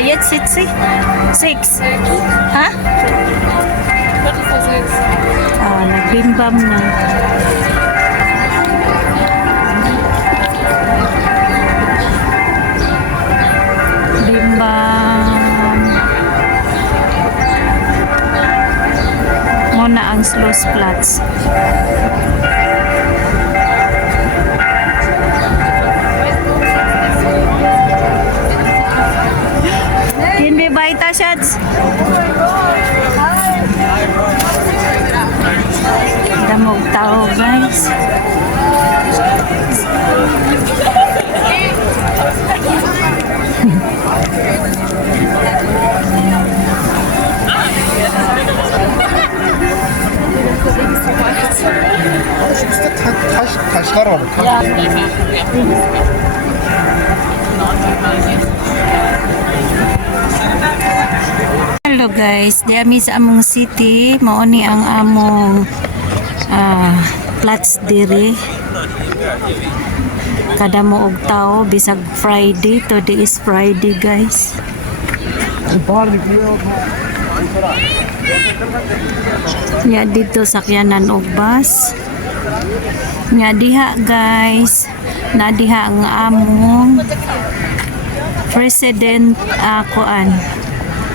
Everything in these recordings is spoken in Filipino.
bayad, Sitsi? 6. Ha? Nagbimbam na. Bimbam. Muna ang Sluice Flats. Hindi ba ita shots? Damog tao guys. Taşlar var. Hello guys, diami sa among city, mao ni ang among flats diri. Kada mo og tao bisag Friday, today is Friday guys. Nya dito sakyanan og bus. Nya diha guys, na diha ang among president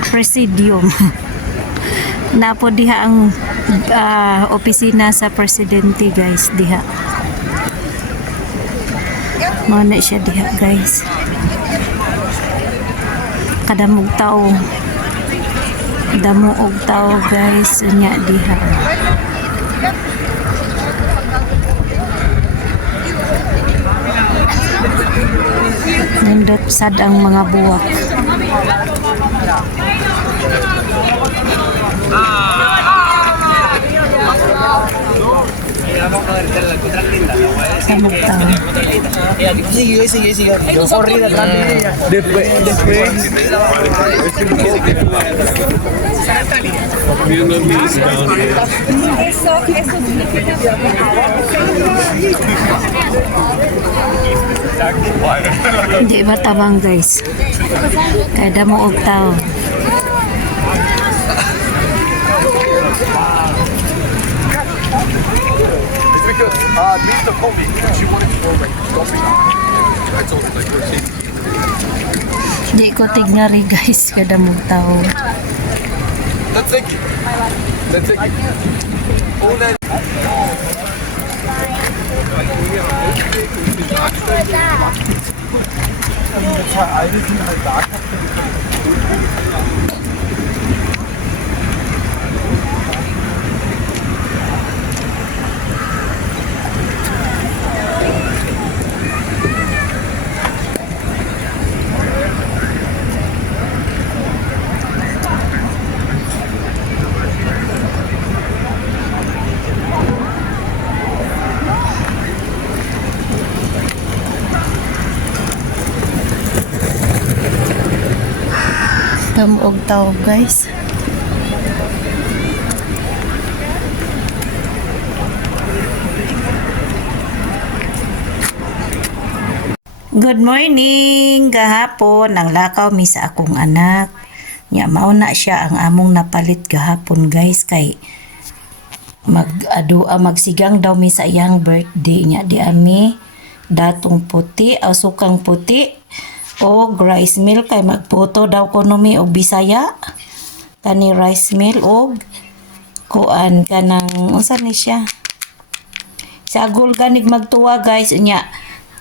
presidium. Napo diha ang opisina sa presidente guys diha. Mao na siya diha guys. Kadamog tao. Damo og tao guys unya diha. Nindot sad ang mga buwak. Samog tao. Sigue. Yo corrí detrás de ella. Después. Hindi ba tabang guys? Kada mo og tao. Mr. called me. She wanted to go like shopping. I told her like we're safe. Di ko tignari guys kada mo tao. Let's take it. Oh, then. Damo og tao guys. Good morning! Gahapon, nang lakaw mi sa akong anak. Nya mao na siya ang among napalit gahapon guys kay magsigang daw mi sa iyang birthday nya di ami datong puti o sukang puti o rice meal kay magputo daw ko mi og Bisaya kani rice meal og kuan kanang unsa ni siya sagol ganig magtuwa guys nya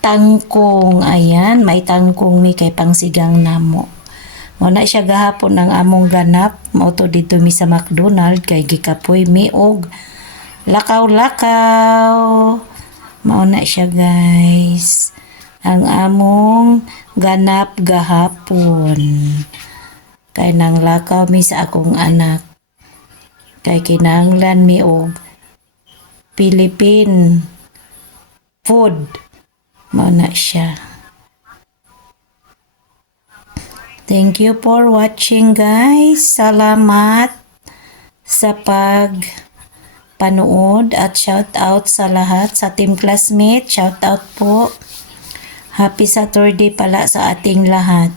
tangkong. Ayan, may tangkong mi kay pangsigang namo. Muna siya gahapon ang among ganap. Mauto dito mi sa McDonald kay gikapoy mi og lakaw-lakaw. Mauna siya guys. Ang among ganap gahapon. Kay nang lakaw mi sa akong anak. Kay kinahanglan mi og Philippine food. Mauna siya. Thank you for watching guys. Salamat sa panood at shout out sa lahat sa team classmate. Shout out po. Happy Saturday pala sa ating lahat.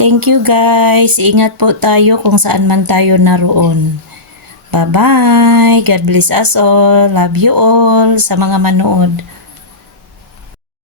Thank you guys. Ingat po tayo kung saan man tayo naroon. Bye-bye. God bless us all. Love you all sa mga manood.